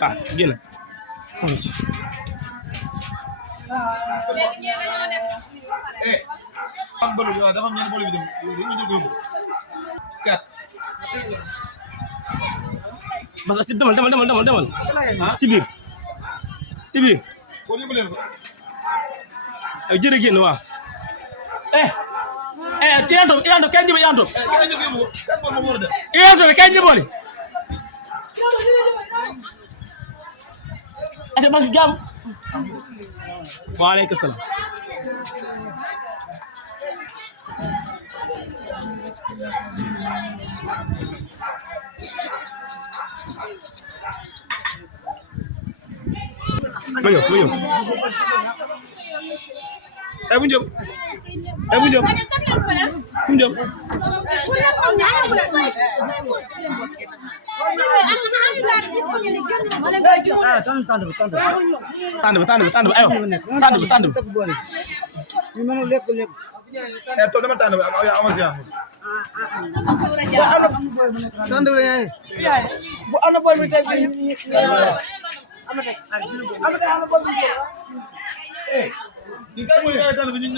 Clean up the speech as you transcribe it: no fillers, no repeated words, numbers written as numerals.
ah génn. am bolu dafa am ñenn bolu bi dem ñu jóg kat parce que demal si biir ko ñu leen ko ay jërë génn waaw iyanto kañ jëbo iyanto kenn ñu ko kat bolu mo def iyanto kañ jëboli ate bas jam wa alaykum salam ma ñëw bu jëm fu jëm tànd bi ayo tànd bi ñu mën a lekk to dama tànn ya amasi ya tànd bi la bu ana boy mi tay di kan mo ya tànn bi